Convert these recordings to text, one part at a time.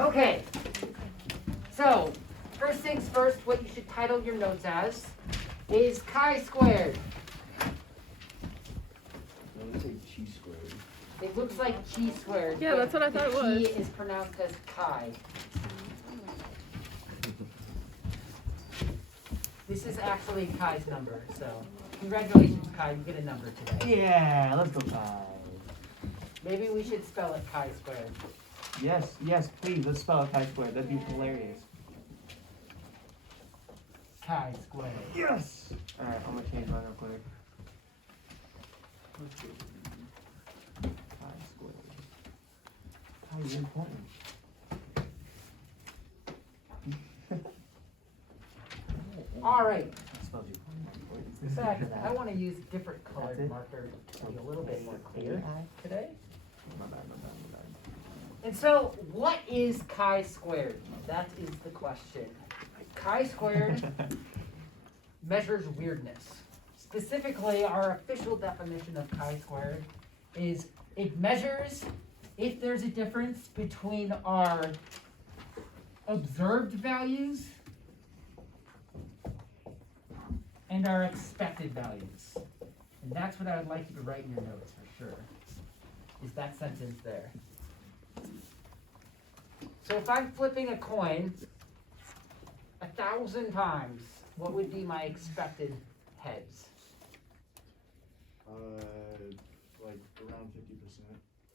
Okay, so first things first, what you should title your notes as is chi-squared. No, let's say chi squared. It looks like chi squared. Yeah, but that's what I thought it was. Chi is pronounced as chi. This is actually Kai's number, so congratulations, Kai, you get a number today. Yeah, let's go Kai. Maybe we should spell it chi squared. Yes, please, let's spell it Chi squared. That'd be hilarious. Chi squared. Yes! Alright, I'm gonna change mine real quick. Let's do Chi squared. Chi, you're important. All right. I spelled you important. In fact, I want to use a different That's colored it? marker to be a little bit more clear today. My bad. And so, what is chi squared? That is the question. Chi squared measures weirdness. Specifically, our official definition of chi squared is it measures if there's a difference between our observed values and our expected values. And that's what I would like you to write in your notes for sure, is that sentence there. So if I'm flipping a coin 1,000 times, what would be my expected heads? Like around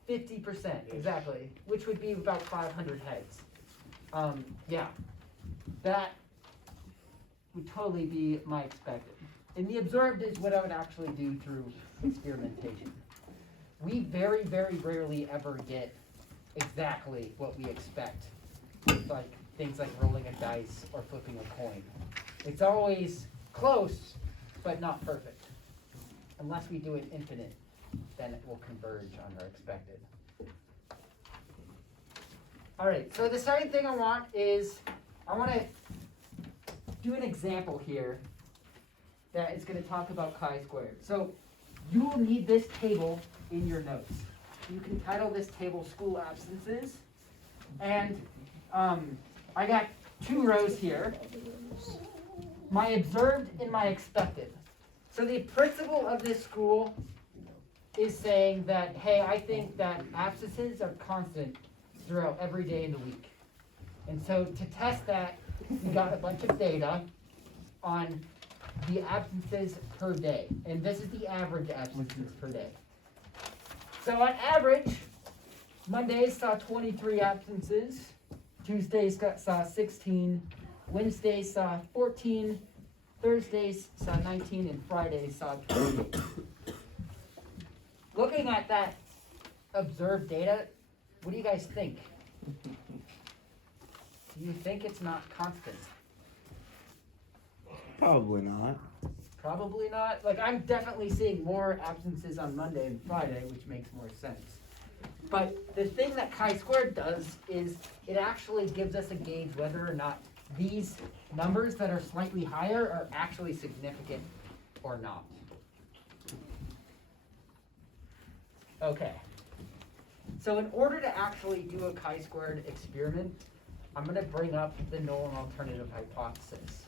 50%. 50%, exactly, which would be about 500 heads. Yeah, that would totally be my expected. And the observed is what I would actually do through experimentation. We very, very rarely ever get exactly what we expect with like things like rolling a dice or flipping a coin. It's always close, but not perfect. Unless we do it infinite, then it will converge on our expected. All right, so the second thing I want is, I want to do an example here that is going to talk about chi squared. So you will need this table in your notes. You can title this table school absences. And I got 2 rows here. My observed and my expected. So the principal of this school is saying that, hey, I think that absences are constant throughout every day in the week. And so to test that, we got a bunch of data on the absences per day. And this is the average absences per day. So on average, Mondays saw 23 absences, Tuesdays saw 16, Wednesdays saw 14, Thursdays saw 19, and Fridays saw 28. Looking at that observed data, what do you guys think? Do you think it's not constant? Probably not. Probably not. Like, I'm definitely seeing more absences on Monday and Friday, which makes more sense. But the thing that chi-squared does is it actually gives us a gauge whether or not these numbers that are slightly higher are actually significant or not. Okay. So in order to actually do a chi-squared experiment, I'm going to bring up the null and alternative hypothesis.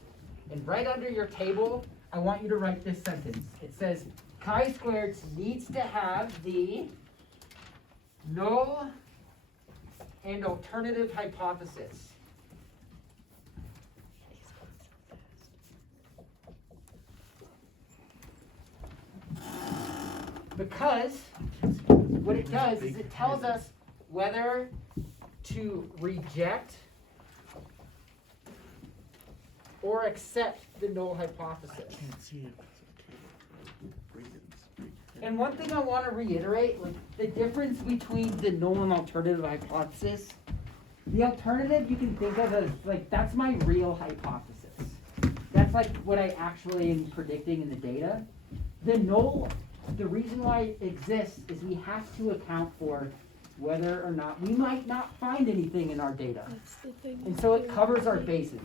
And right under your table, I want you to write this sentence. It says, chi-squared needs to have the null and alternative hypothesis. Because what it does is it tells us whether to reject or accept the null hypothesis. Can't see it. And one thing I want to reiterate, like the difference between the null and alternative hypothesis, the alternative you can think of as like, that's my real hypothesis. That's like what I actually am predicting in the data. The null, the reason why it exists is we have to account for whether or not, we might not find anything in our data. That's the thing. And so it covers our bases.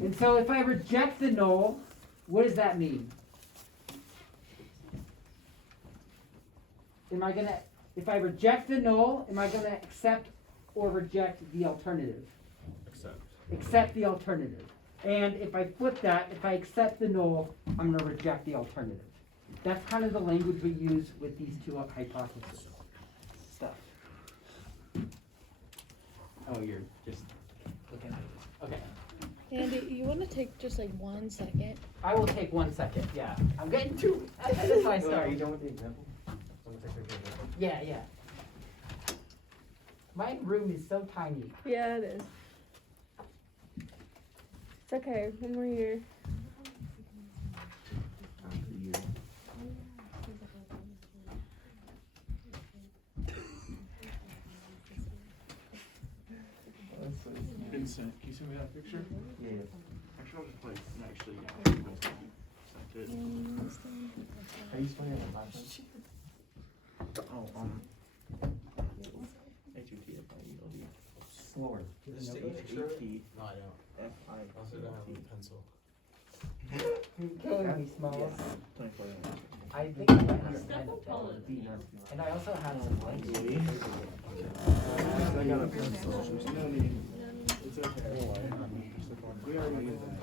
And so if I reject the null, what does that mean? If I reject the null, am I gonna accept or reject the alternative. Accept. Accept the alternative. And if I flip that, if I accept the null, I'm gonna reject the alternative. That's kind of the language we use with these two hypotheses stuff. Oh, you're just looking at this. Okay. Andy, you want to take just like 1 second? I will take 1 second, yeah. I'm getting too ahead of myself. Are you done with the example? Yeah, yeah. My room is so tiny. Yeah, it is. It's okay. One more year. Vincent, can you send me that picture? Yeah. Actually, I'll just play. Actually, yeah. Sent it. Are you spelling it last name? Oh, HUTFIELD. Slower. Just Notebook? H-A-T. No, I don't. Also don't have a F-I-E-L-T. pencil. You're killing me, Smalls. 24 hours. I think I might understand it better. And I also have some blanks. I got a pencil. There's no need. It's okay. We already did that.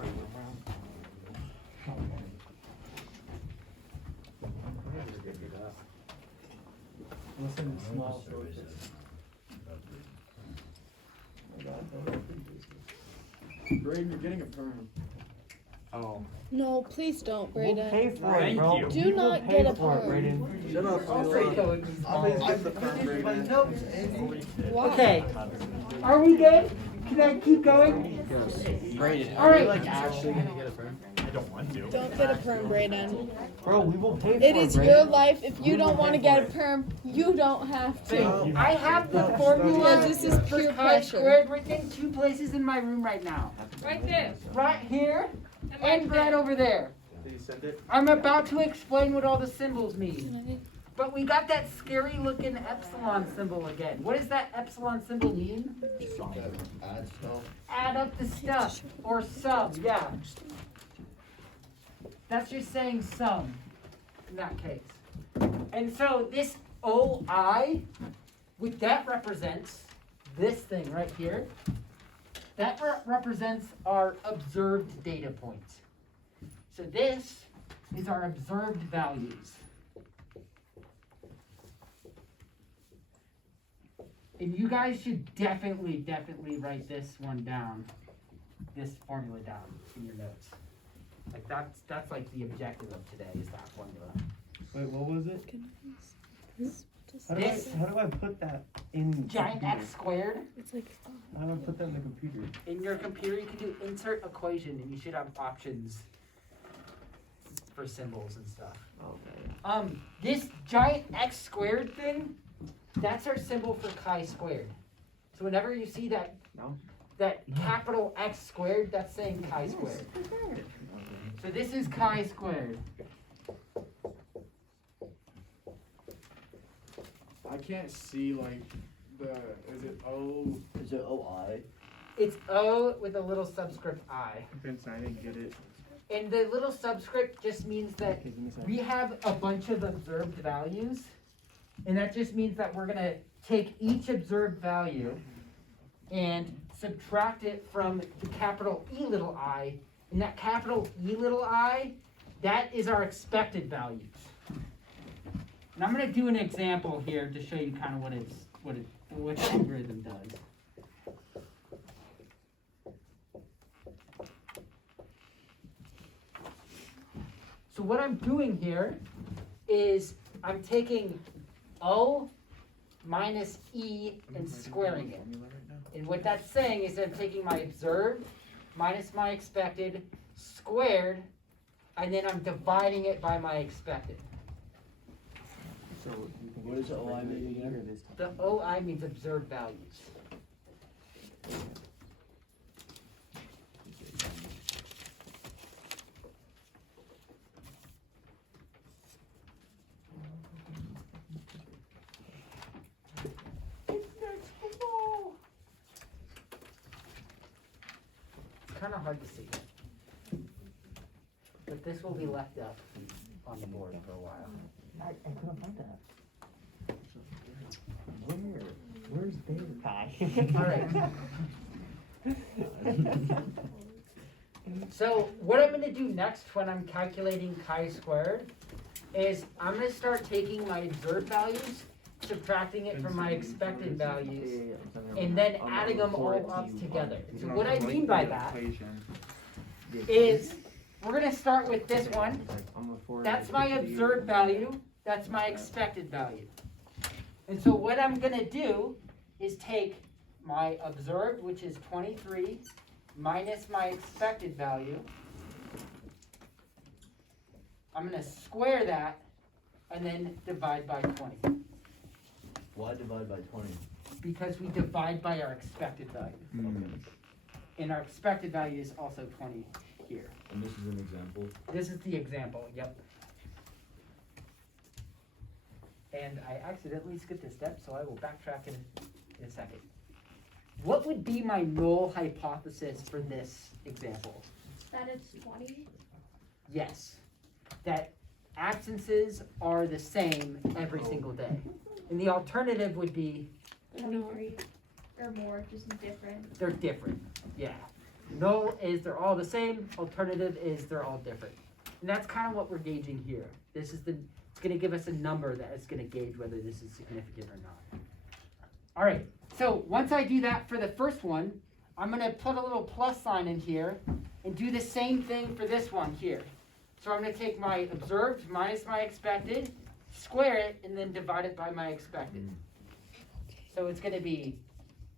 Listen to small. Braden, you're getting a perm. Oh. No, please don't, We'll Brayden. pay for it, bro. Do We will not pay get a for it, perm. Braden. Shut up. Also killing me, Smalls. the perm, Braden. Why? Okay, are we good? Can I keep going? Braden, All right. actually gonna get a perm? I don't want to. Don't get a perm, Brayden. Bro, we will pay for it. It is Braden. your life. If you don't want to get a perm, you don't have to. I have the formula Because this is for pure chi-squared pressure. written 2 places in my room right now. Right there. Right here and right over there. Did you send it? I'm about to explain what all the symbols mean. But we got that scary looking epsilon symbol again. What does that epsilon symbol mean? Add stuff. Add up the stuff, or sum, yeah. That's just saying sum, in that case. And so this OI, what that represents, this thing right here, that represents our observed data points. So this is our observed values. And you guys should definitely write this one down, this formula down in your notes. Like that's like the objective of today is that formula. Wait, what was it? This How do I put that in the giant computer? X squared It's like, How do I put that in the computer? in your computer, you can do insert equation and you should have options for symbols and stuff. Okay. This giant X squared thing, that's our symbol for chi-squared. So whenever you see that No? that capital X squared, that's saying chi-squared. So this is chi-squared. I can't see like is it O? Is it OI? It's O with a little subscript I. Vincent, I didn't get it. And the little subscript just means that Okay, give me a second. we have a bunch of observed values. And that just means that we're gonna take each observed value and subtract it from the capital E little I. And that capital E little I, that is our expected values. And I'm gonna do an example here to show you kind of what the algorithm does. So what I'm doing here is I'm taking O minus E and squaring it. And what that's saying is I'm taking my observed minus my expected squared, and then I'm dividing it by my expected. So you can What get does the OI mean again? here this time. The OI means observed values. It's kind of hard to see. But this will be left up on the board for a while. I couldn't find that. Where's Kai. Alright. So what I'm gonna do next when I'm calculating chi-squared is I'm gonna start taking my observed values, subtracting it from my expected values, and then adding them all up together. So what I mean by that is we're gonna start with this one. That's my observed value, that's my expected value. And so what I'm gonna do is take my observed, which is 23, minus my expected value. I'm gonna square that and then divide by 20. Why divide by 20? Because we divide by our expected value. And our expected value is also 20 here. And this is an example. This is the example, yep. And I accidentally skipped a step, so I will backtrack in a second. What would be my null hypothesis for this example? That it's 20. Yes, that absences are the same every single day. And the alternative would be 23 or more, just different. they're different, yeah. Null is they're all the same, alternative is they're all different. And that's kind of what we're gauging here. It's gonna give us a number that is gonna gauge whether this is significant or not. All right, so once I do that for the first one, I'm gonna put a little plus sign in here and do the same thing for this one here. So I'm gonna take my observed minus my expected, square it, and then divide it by my expected. So it's gonna be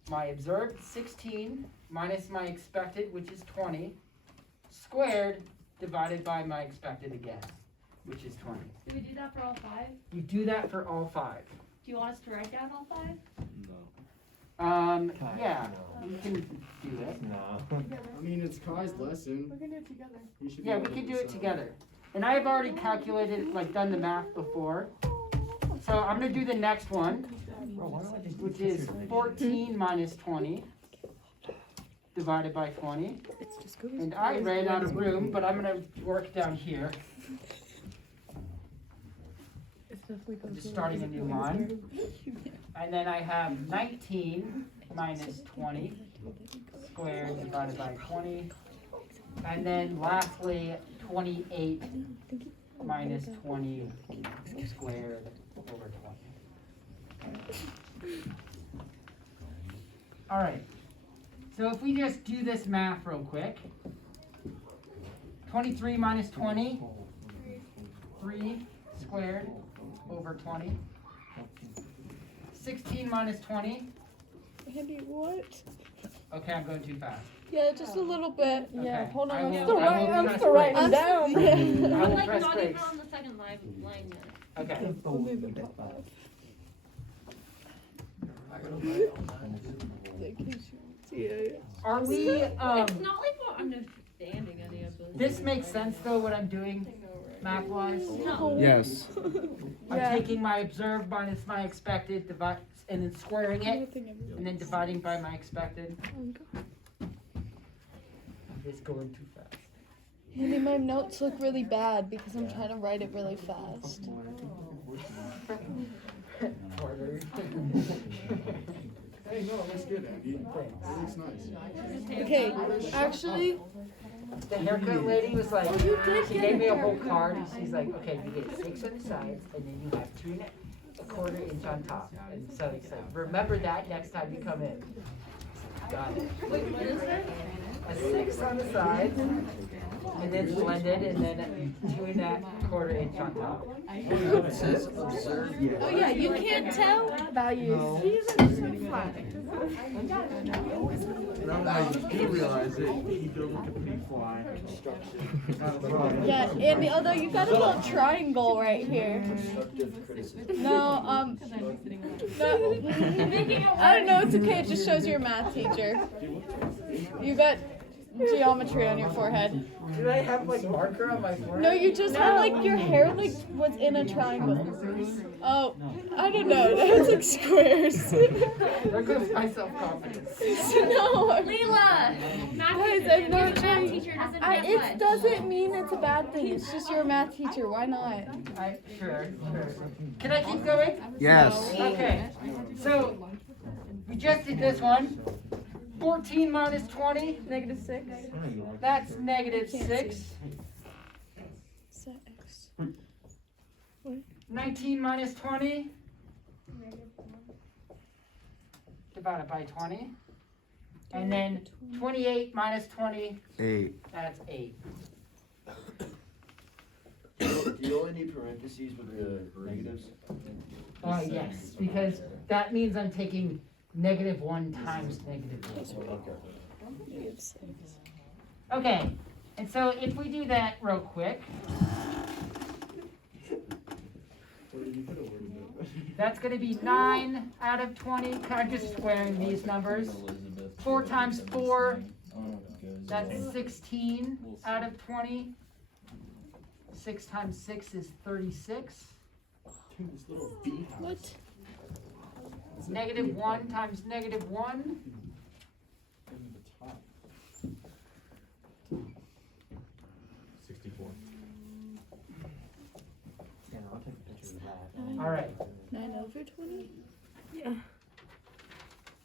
my observed 16 minus my expected, which is 20, squared divided by my expected again, which is 20. Do we do that for all 5? You do that for all 5. Do you want us to write down all 5? Yeah, you can do it. No. I mean, it's Kai's lesson. We're gonna do it together. He should be Yeah, we able can to do it decide. together. And I've already calculated, like done the math before. So I'm gonna do the next one, which is 14 minus 20 divided by 20. And I ran out of room, but I'm gonna work down here. I'm just starting a new line. And then I have 19 minus 20 squared divided by 20. And then lastly, 28 minus 20 squared over 20. All right, so if we just do this math real quick, 23 minus 20, 3 squared over 20. 16 minus 20, Andy, what? okay, I'm going too fast. Yeah, just a little bit. Okay. Yeah, hold on. I I'm will- still I will writing. I'm press still writing break. them down. I will like press not even breaks. on the second line yet. Okay. Are we, It's not like we're understanding any of this. this makes sense though, what I'm doing math-wise? No. Yes. I'm Yeah. taking my observed minus my expected, divide, and then squaring it, and then dividing by my expected. It's going too fast. Andy, my notes look really bad because I'm trying to write it really fast. Harder. Hey, no, that's good, Andy. That looks nice. Okay, actually, The haircut lady was like, you did she get gave a me a whole haircut. card, and she's like, okay, you get 6 on the sides, and then you have 2 1/4 inch on top. And so it's like, remember that next time you come in. Got it. Wait, what is it? A 6 on the sides, and then blended, and then 2 1/4 inch on top. It says observe. oh yeah, you can't tell values. Now that you do realize it, you go look at the fly. Yeah, Andy, although you got a little triangle right here. Constructive criticism. No, no, I don't know, it's okay, it just shows you're a math teacher. You got geometry on your forehead. Did I have like marker on my forehead? No, you just had like your hair like was in a triangle. Oh, I don't know, that was like squares. There goes my self-confidence. No, Leela! Math Guys, teacher, I'm not being a math trying. teacher doesn't I, have it much. doesn't mean it's a bad thing. It's just you're a math teacher. Why not? Sure. Can I keep going? Yes. Okay, so we just did this one. 14 minus 20, -6. that's negative Can't 6. see. Set X. 19 minus 20, divided by 20. And then 28 minus 20, 8. that's 8. Do you only need parentheses with the negatives? Yes, because that means I'm taking -1 times -1. Okay. -6. Okay, and so if we do that real quick, Where did you put a word in it? that's gonna be 9 out of 20, I'm just squaring these numbers. 4 times 4, that's 16 out of 20. 6 times 6 is 36. Dude, this little bee house. What? -1 times -1. In the top. 64. Yeah, I'll take a picture of that. All right. 9 over 20?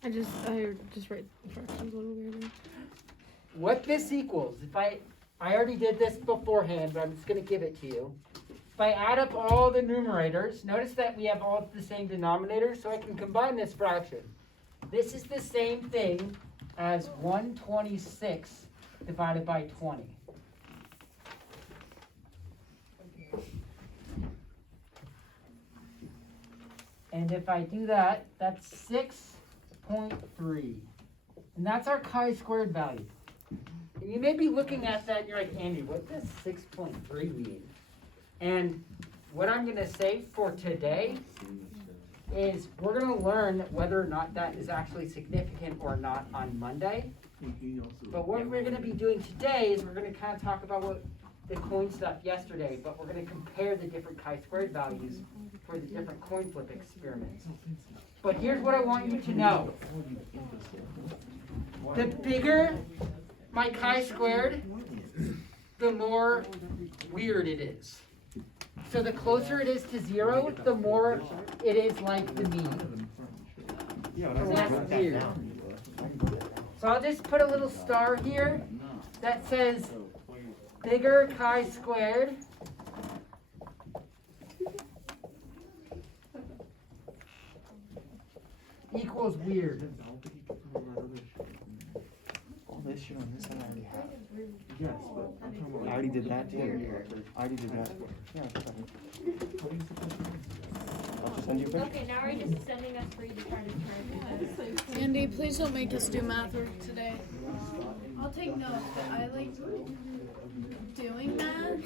I just write fractions a little weirder. What this equals, if I already did this beforehand, but I'm just gonna give it to you. If I add up all the numerators, notice that we have all the same denominator, so I can combine this fraction. This is the same thing as 126 divided by 20. And if I do that, that's 6.3. And that's our chi-squared value. And you may be looking at that and you're like, Andy, what does 6.3 mean? And what I'm gonna say for today is we're gonna learn whether or not that is actually significant or not on Monday. But what we're gonna be doing today is we're gonna kind of talk about what the coin stuff yesterday, but we're gonna compare the different chi-squared values for the different coin flip experiments. But here's what I want you to know. The bigger my chi-squared, the more weird it is. So the closer it is to 0, the more it is like the mean. So that's weird. So I'll just put a little star here that says bigger chi-squared equals weird. All this shit on this side I already have. Yes, but I'm talking about. I already did that too. I already did that. Yeah, it's fine. I'll just send you a picture. Okay, now we're just sending us free to try to turn. Andy, please don't make us do math work today. I'll take notes, but I like doing math.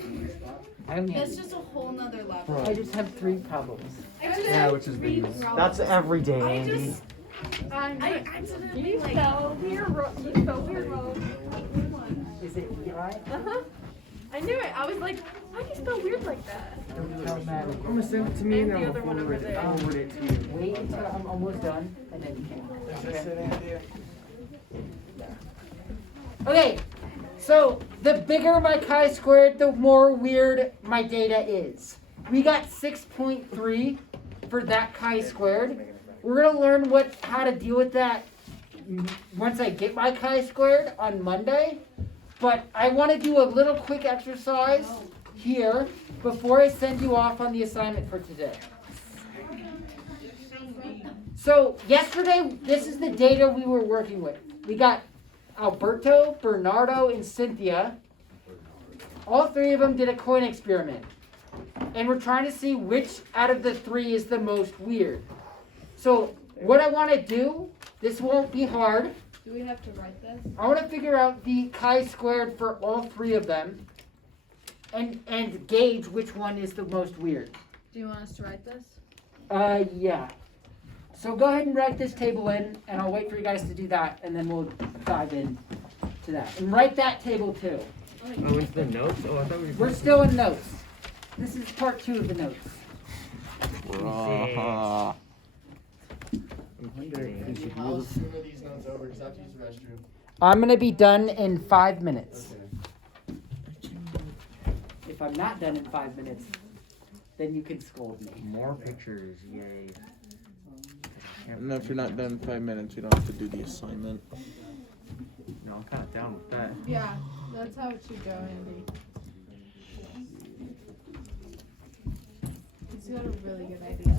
That's just a whole nother level. I just have 3 problems. Yeah, which is the That's every day, Andy. I accidentally spelled weird wrong. Is it Eli? Uh-huh. I knew it. I was like, how do you spell weird like that? Don't tell Matt. I'm gonna send it to me and And then the I'll other one over forward it. there. I'll forward it to you. Wait until I'm almost done, and then you can. Okay, so the bigger my chi-squared, the more weird my data is. We got 6.3 for that chi-squared. We're gonna learn how to deal with that once I get my chi-squared on Monday. But I want to do a little quick exercise here before I send you off on the assignment for today. So yesterday, this is the data we were working with. We got Alberto, Bernardo, and Cynthia. All 3 of them did a coin experiment. And we're trying to see which out of the 3 is the most weird. So what I want to do, this won't be hard. Do we have to write this? I want to figure out the chi-squared for all 3 of them and gauge which one is the most weird. Do you want us to write this? Yeah. So go ahead and write this table in, and I'll wait for you guys to do that, and then we'll dive in to that. And write that table too. Oh, into the notes? Oh, I thought we We're still in notes. This is part 2 of the notes. I'll send these notes over because I have to use the restroom. I'm going to be done in 5 minutes. If I'm not done in 5 minutes, then you can scold me. More pictures, yay. And if you're not done in 5 minutes, you don't have to do the assignment. No, I'm kind of down with that. Yeah, that's how it should go, Andy. He's got a really good idea.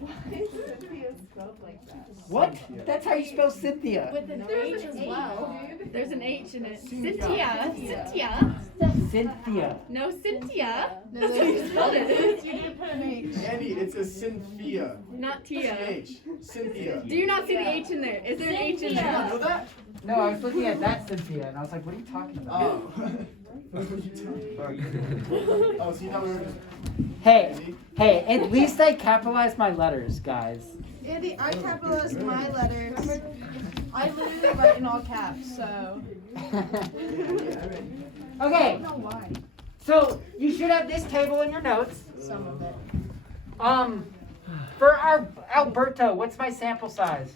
Why is Cynthia spelled like that? What? That's how you spell Cynthia. With an H as well. There's an H in it. Cynthia. Cynthia. No, Cynthia. No, That's how you spelled it. You didn't put an H. Andy, it's a Cynthia. Not Tia. H. Cynthia. Do you not see the H in there? Is there an H in there? know that? No, I was looking at that Cynthia, and I was like, what are you talking about? Oh. Oh, so you thought we were just Hey, at least I capitalized my letters, guys. Andy, I capitalized my letters. I literally write in all caps, so. I Okay, don't know why. so you should have this table in your notes. Some of it. For our Alberto, what's my sample size?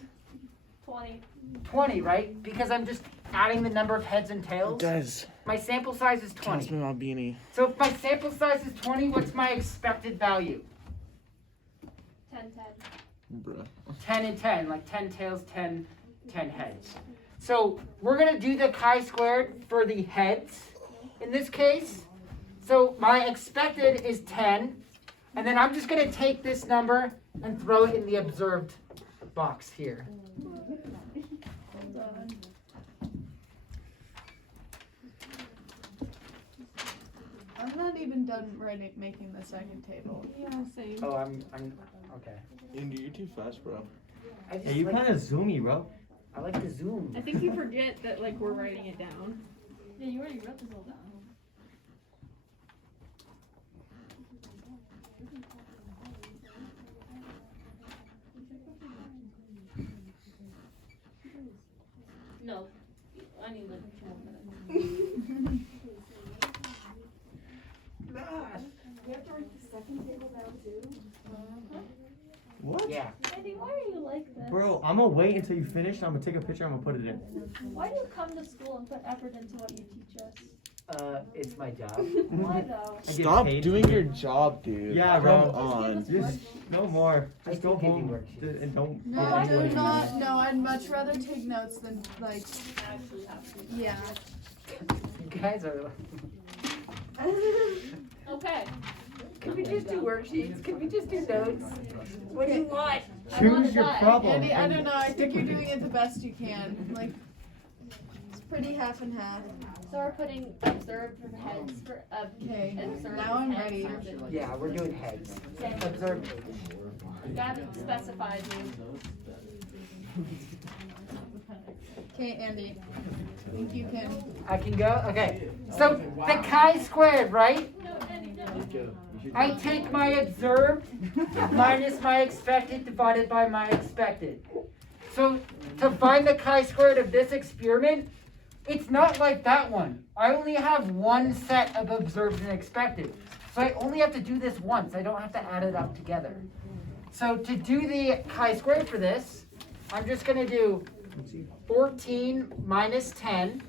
20. 20, right? Because I'm just adding the number of heads and tails. Guys, My sample size is pass 20. me my beanie. So if my sample size is 20, what's my expected value? 10, 10. Bruh. 10 and 10, like 10 tails, 10 heads. So we're gonna do the chi-squared for the heads in this case. So my expected is 10, and then I'm just gonna take this number and throw it in the observed box here. I'm not even done making the second table. Yeah, same. Oh, I'm okay. Andy, you're too fast, bro. I just Hey, you like, kind of zoomy, bro. I like to zoom. I think you forget that, like, we're writing it down. Yeah, you already wrote this all down. No, I need like 2 more minutes. What? Yeah. Andy, why are you like this? Bro, I'm gonna wait until you finish. I'm gonna take a picture. I'm gonna put it in. Why do you come to school and put effort into what you teach us? It's my job. Why though? I get Stop paid doing for it. your job, dude. Yeah, bro. Come on. Just no more. I Just do go give you home worksheets. and don't. No, Why do do you not. No, I'd much rather take notes than like. Yeah. You guys are. Okay. Can we just do worksheets? Can we just do notes? What do you want? Choose your problem. Andy, I don't know. I think you're doing it the best you can. Like, it's pretty half and half. So we're putting observed for heads for Okay. observed Now I'm heads. ready. Yeah, we're doing heads. Same. Observe You haven't specified me. Okay, Andy. I think you can. I can go? Okay. So the chi-squared, right? I take my observed minus my expected divided by my expected. So to find the chi-squared of this experiment, it's not like that one. I only have one set of observed and expected. So I only have to do this once. I don't have to add it up together. So to do the chi-squared for this, I'm just going to do 14 minus 10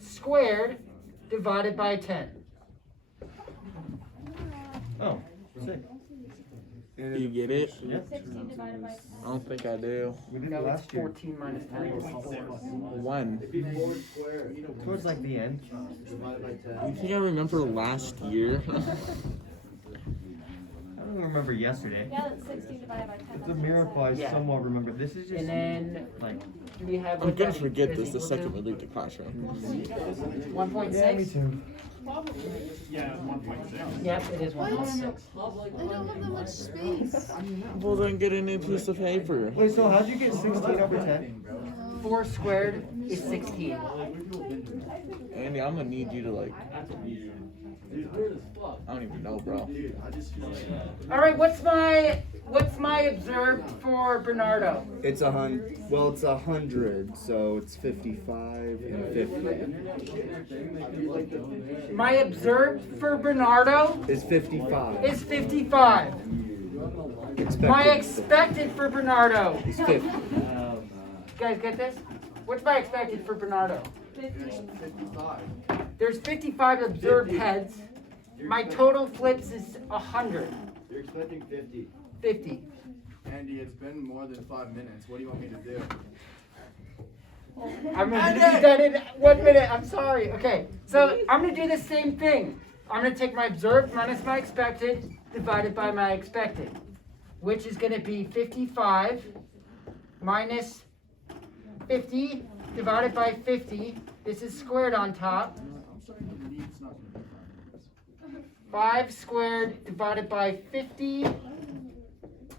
squared divided by 10. Oh, sick. You get it? Yeah. 16 divided by 10. I don't think I do. We did it No, it's last year. 14 minus 10 is 4. 1. Towards like the end. You think I remember last year? I don't remember yesterday. Yeah, that's 16 divided by 10. It's a that's miracle I Yeah. somewhat remember. This is just And then like. do we have I'm what gonna that forget is this the equal second to? we leave the classroom. 1.6? Yeah, me too. Yep, it is 1.6. I don't have that much space. Well, then get a new piece of paper. Wait, so how'd you get 16 over 10? 4 squared is 16. Andy, I'm gonna need you to like. I don't even know, bro. All right, what's my observed for Bernardo? It's 100. Well, it's 100, so it's 55 and 50. My observed for Bernardo It's 55. is 55. My expected for Bernardo. is 50. You guys get this? What's my expected for Bernardo? 55. There's 55 observed heads. My total flips is 100. You're expecting 50. 50. Andy, it's been more than 5 minutes. What do you want me to do? I'm gonna be done in 1 minute. I'm sorry. Okay, so I'm gonna do the same thing. I'm gonna take my observed minus my expected divided by my expected, which is gonna be 55 minus 50 divided by 50. This is squared on top. I'm starting to believe it's not going to be 5 minutes. 5 squared divided by 50.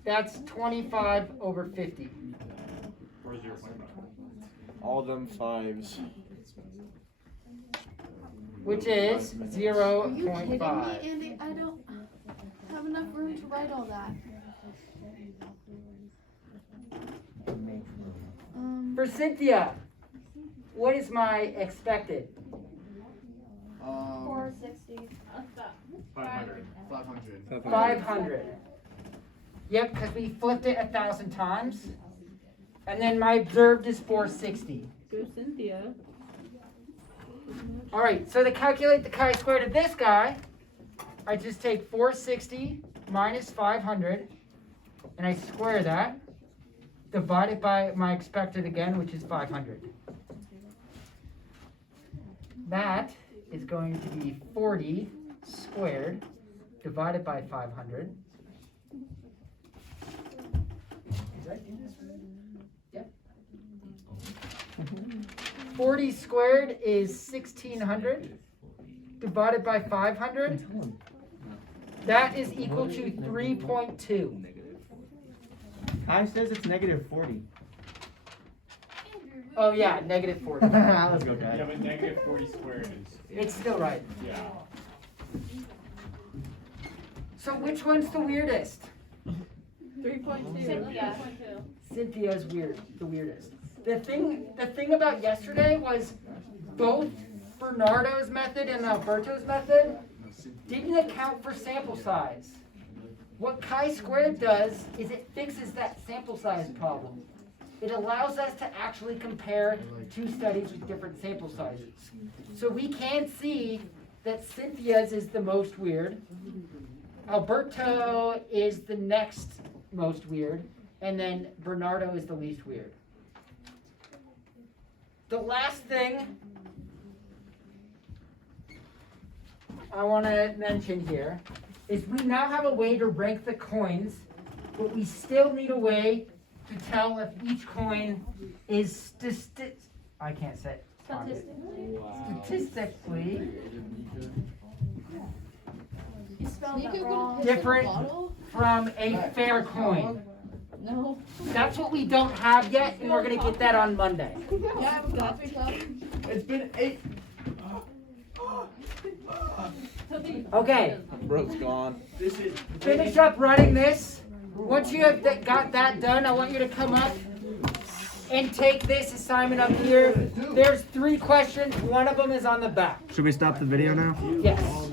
That's 25 over 50. Or 0.5. All them 5s. Which is Are you kidding me, 0.5. Andy? I don't have enough room to write all that. For Cynthia, what is my expected? 460. 500. 500. Yep, because we flipped it 1,000 times. And then my observed is 460. Go Cynthia. Alright, so to calculate the chi-squared of this guy, I just take 460 minus 500, and I square that, divide it by my expected again, which is 500. That is going to be 40 squared divided by 500. Did I do this right? Yep. 40 squared is 1,600 divided by 500. That is equal to 3.2. Kai says it's negative 40. Oh yeah, negative 40. Let's go, Kai. Yeah, but negative 40 squared is, It's still right. yeah. So which one's the weirdest? 3.2. Yeah. Cynthia's weird, the weirdest. The thing about yesterday was both Bernardo's method and Alberto's method didn't account for sample size. What chi-squared does is it fixes that sample size problem. It allows us to actually compare two studies with different sample sizes. So we can see that Cynthia's is the most weird, Alberto is the next most weird, and then Bernardo is the least weird. The last thing I want to mention here is we now have a way to rank the coins, but we still need a way to tell if each coin is I can't say it. Statistically You spelled Sneak that a wrong. little different bottle? from a fair coin. No. That's what we don't have yet, and we're gonna get that on Monday. Yeah, I have a coffee cup. It's been 8. Okay, Bro's gone. This is. finish up running this. Once you have got that done, I want you to come up and take this assignment up here. There's 3 questions. One of them is on the back. Should we stop the video now? Yes.